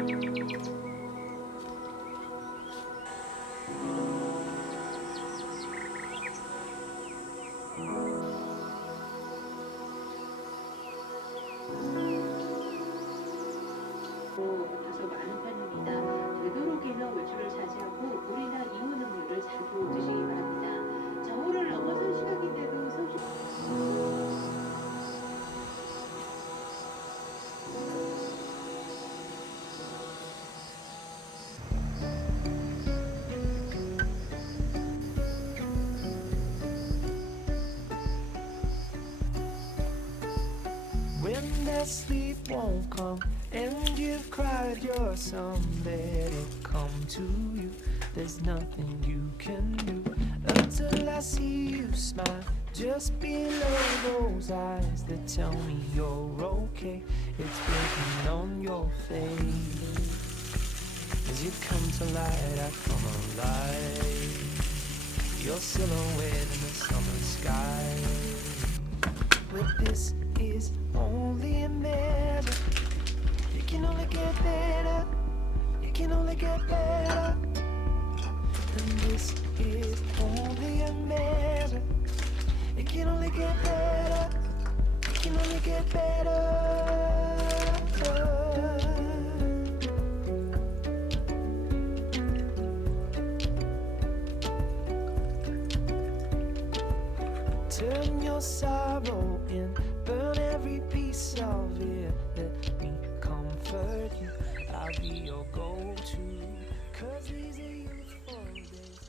다소 많은 편입니다. 되도록이면 외출을 자제하고 물이나 이온 음료를 자주 드시기 바랍니다. 저울을 넘어선 시각인데도 When that sleep won't come and you've cried your sum, let it come to you. There's nothing you can do until I see you smile just below those eyes that tell me you're okay. It's written on your face. As you come to light, I come alive. Your silhouette in the summer sky. But this is only a measure. It can only get better. It can only get better. And this is only a measure. It can only get better. It can only get better. Turn your sorrow in, burn every piece of it. Let me comfort you, I'll be your go-to. 'Cause these are youthful days.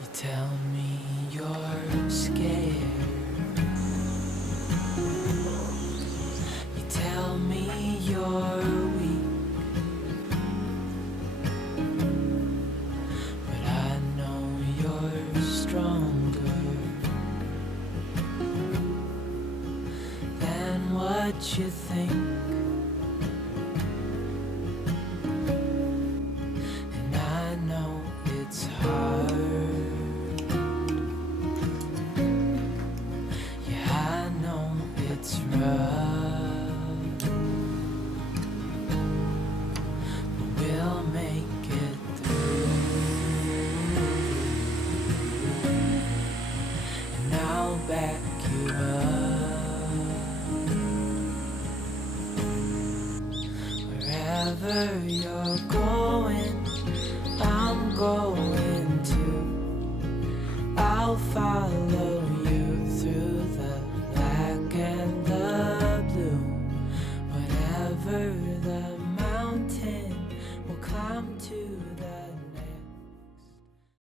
You tell me you're scared. You tell me you're weak. But I know you're stronger than what you think. And I know it's hard. Yeah, I know it's rough, but we'll make it through. And I'll back you up. Wherever you're going, I'm going to. I'll follow